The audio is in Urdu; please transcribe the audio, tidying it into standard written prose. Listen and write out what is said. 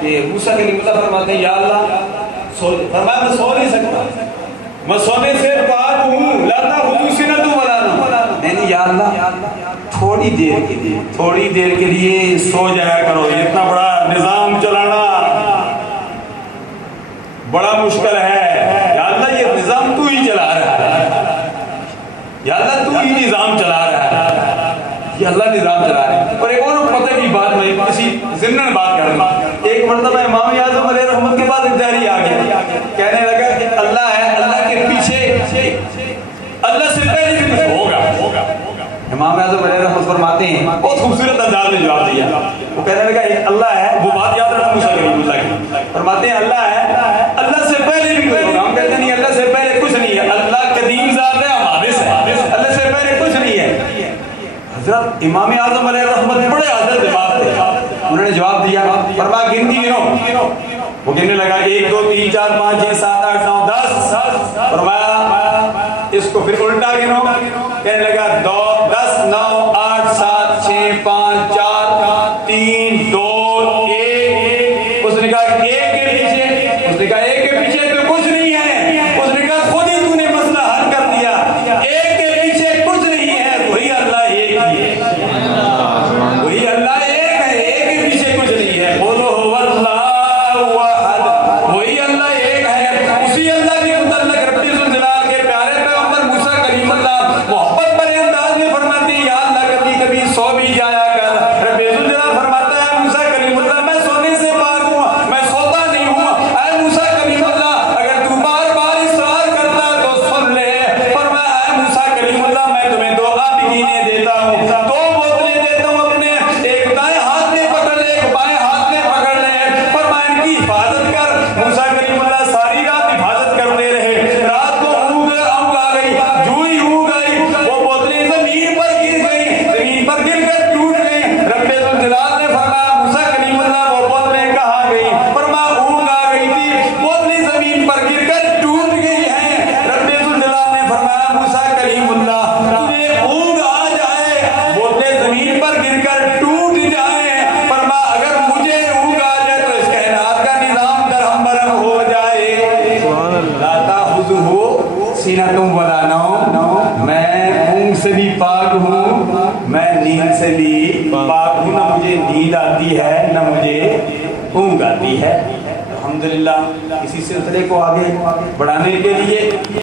کہ موسیٰ کلیم اللہ فرماتے ہیں یا اللہ فرمایا میں سو نہیں سکتا، میں سونے سے پاک ہوں، لا تأخذہ سنۃ ولا نوم، نہیں یا اللہ تھوڑی دیر کے لیے سو جایا کرو، اتنا بڑا نظام چلانا بڑا مشکل ہے، یا اللہ یہ نظام تو ہی چلا رہا ہے، یا اللہ تو ہی نظام چلا رہا ہے، یہ اللہ نظام چلا رہا ہے۔ اور ایک اور پتہ کی بات میں کسی ضمن بات کر رہا ہوں، ایک مرتبہ امام اعظم علیہ رحمت کے بعد اداری آ گیا، کہنے لگا کہ اللہ ہے، اللہ کے پیچھے اللہ سے پہلے بھی کچھ ہوگا۔ امام اعظم علیہ رحمت فرماتے ہیں، بہت خوبصورت انداز میں جواب دیا، وہ کہنے لگا ایک اللہ ہے، وہ بات یاد رکھنا موسیٰ کلیم اللہ کی، فرماتے ہیں اللہ ہے، اللہ سے پہلے بھی کچھ ہوگا، ہم کہتے ہیں نہیں اللہ سے پہلے کچھ نہیں ہے، اللہ قدیم ذات ہے، حادث ہے، اللہ سے پہلے کچھ نہیں ہے۔ حضرت امام اعظم علیہ رحمت بڑے حضرت جواب تھے، انہوں نے جواب دیا، فرمایا گنتی گنو، وہ گننے لگا 1 2 3 4 5 6 7 8 9 10، فرمایا اس کو پھر الٹا گنو، کہنے لگا 2 10 9 8 7 6 5 4 3 2 1، اس نے کہا ایک کے پیچھے تو کچھ نہیں ہے، اس نے کہا خود ہی تو نے مسئلہ حل کر دیا، ایک کے پیچھے کچھ نہیں ہے، وہی اللہ ایک ہی ہے، وہی اللہ ایک ہے، ایک کے پیچھے کچھ نہیں ہے، بولو واللہ احد، وہی اللہ ایک ہے، اسی اللہ کے متعلق رب ذوالجلال کے پیارے پیغمبر موسیٰ کلیم اللہ محبت بڑے انداز میں فرماتے ہیں یا اللہ کبھی کبھی سو بھی جایا کر، رب ذوالجلال فرماتا ہے موسیٰ کلیم اللہ میں سونے سے پاک ہوں، میں سوتا نہیں ہوں، اے موسیٰ کلیم اللہ اگر تو بار بار اصرار کرتا تو سن لے، فرمایا اے موسیٰ کلیم اللہ میں تمہیں 2 آب پینے دیتا ہوں، 2 بوتلیں دیتا ہوں، اپنے ایک دائیں ہاتھ میں پکڑ لے، ایک بائیں ہاتھ میں پکڑ لے، فرمایا ان کی حفاظت کر۔ موسیٰ کلیم اللہ ساری رات حفاظت کرتے رہے، رات کو اونگ آ گئی، جو ہی اونگ آئی وہ بوتلیں زمین پر گر گئی، زمین پر گر کر ٹوٹ گئی، رب ذوالجلال نے فرمایا موسیٰ کلیم اللہ وہ بوتلیں کہاں گئی، فرمایا اونگ آ گئی تھی، بوتلیں زمین پر گر کر ٹوٹ گئی ہیں، رب ذوالجلال نے فرمایا موسیٰ کلیم اللہ تجھے اونگ آ جائے، بوتلیں زمین پر گر کر ٹوٹ جائیں، فرمایا اگر مجھے اونگ آ جائے تو اس کائنات کا نظام درہم برہم ہو جائے۔ لا تأخذہ سنۃ ولا نوم، میں اونگ سے بھی پاک ہوں، میں نیند سے بھی پاک ہوں، نہ مجھے نیند آتی ہے نہ مجھے اونگ آتی ہے۔ الحمدللہ اسی سلسلے کو آگے بڑھانے کے لیے